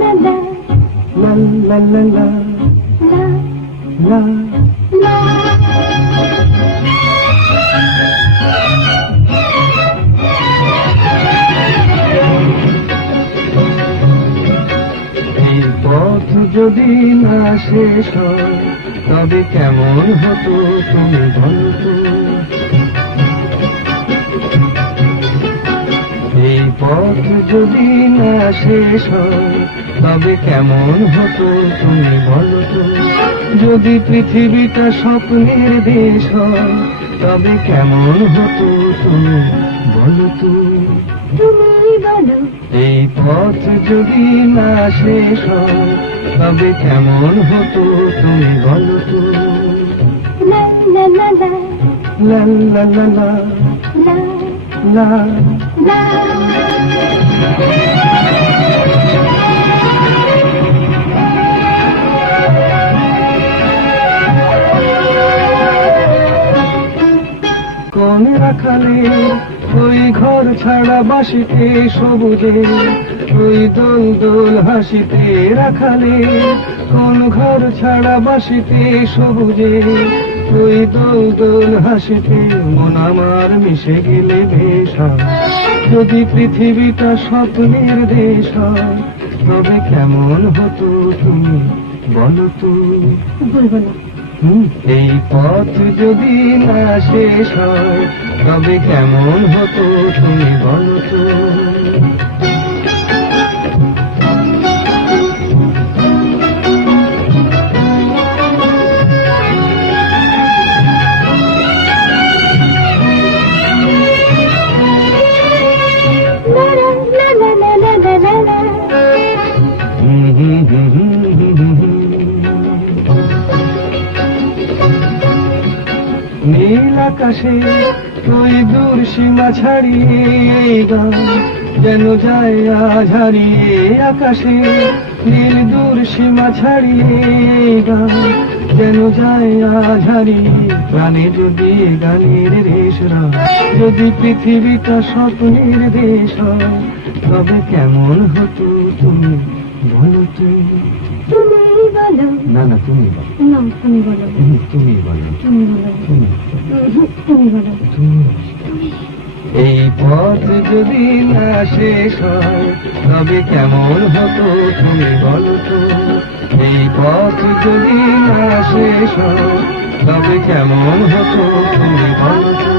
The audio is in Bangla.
la la la la la। এই পথ যদি না শেষ হয় তবে কেমন হতো তুমি বলতো। এই পথ যদি না শেষ হয় তবে কেমন হতো তুমি বলতো। যদি পৃথিবীটা স্বপ্নের দেশ হয় তবে কেমন হতো তুমি বলতো। তুমি বলো এই পথ যদি না শেষ হয় তবে কেমন হতো তুমি বলতো। লা লা লা লা লা লা লা লা লা লা। কোন রাখালে ওই ঘর ছাড়া বাসিতে সবুজে, ওই দোল দোল হাসিতে রাখালে কোন ঘর ছাড়া বাসিতে সবুজে, ওই দোল দোল হাসিতে মন আমার মিশে গেলে বেশ হয়। যদি পৃথিবীটা স্বপ্নের দেশ হয় তবে কেমন হতো তুমি বলো তো। বলবো না। এই পথ যদি না শেষ হয় তবে কেমন হতো তুমি বলো তো। নীল আকাশে ওই দূর সীমা ছাড়িয়ে এই গান যেন যায় আজ হারিয়ে। আকাশে নীল দূর সীমা ছাড়িয়ে এই গান যেন যায় আজ হারিয়ে। প্রাণে যদি গানের রেশরা, যদি পৃথিবীটা স্বপ্নের দেশ হয় তবে কেমন হতো তুমি বলো তো। তুমি বলো না না তুমি বলো। না তুমি বলো তুমি বলো। তুমি বলো তুমি বলো এই পথ যদি না শেষ হয় তবে কেমন হতো তুমি বলো তো। এই পথ যদি না শেষ হয় তবে কেমন হতো তুমি বলো তো।